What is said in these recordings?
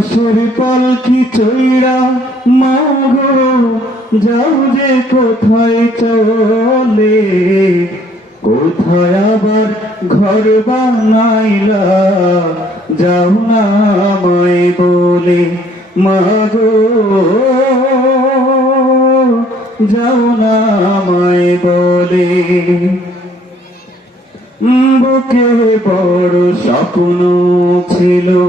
বাসর পালকি চৈরা? মাগো যাও যে কোথায় চলে? কোথায় আবার ঘর বানাইলা? যাও না আমায় বলে। মাগো যাও না আমায় বলে। বুকে বড় স্বপ্ন ছিল।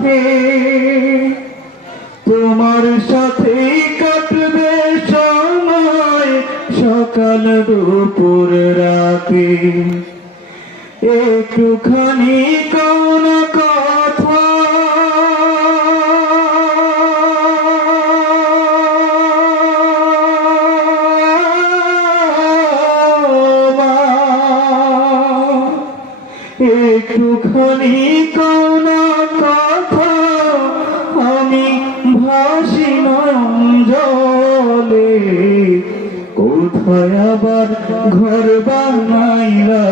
সকাল দুপুর রাতে একটুখানি কোন কথা। একটুখানি কোন কথা আমি ভাসি কোথায় আবার ঘর বানাইলা,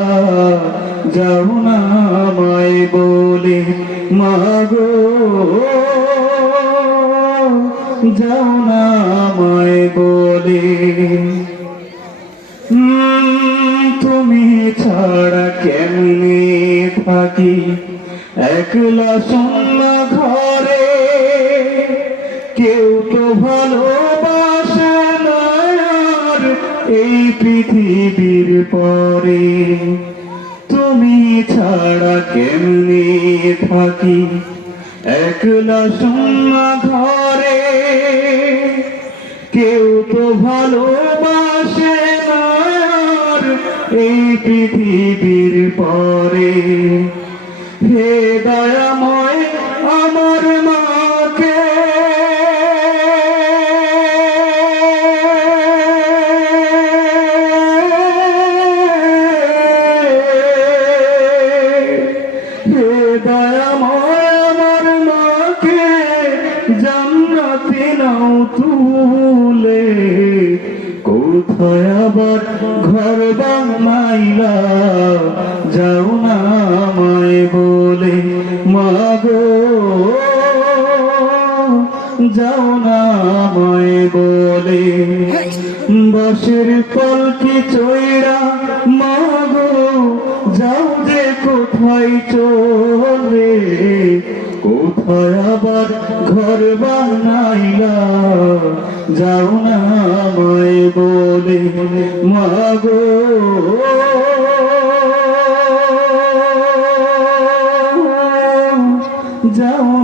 যাও না আমায় বলে মাগো যাও না আমায় বলে। তুমি ছাড়া কেমনে থাকি? একলা শূন্য ঘরে, কেউ তো আর এই পৃথিবীর পরে তুমি ছাড়া কেমনে থাকি? একলা শূন্য ঘরে কেউ তো ভালোবাসে না এই পৃথিবীর পরে। হে দয়াময় হে দয়াময় মাকে জান্নাতে নাও তুলে। কোথায় আবার ঘর যাও না আমায় বলে, মাগো। যাও না আমায় বলে। বাসের পলকি চৈরা? মাগো, যাও যে কোথায় কোথায় আবার ঘর বানাইলা। যাও না আমায় বলে মাগো। যাও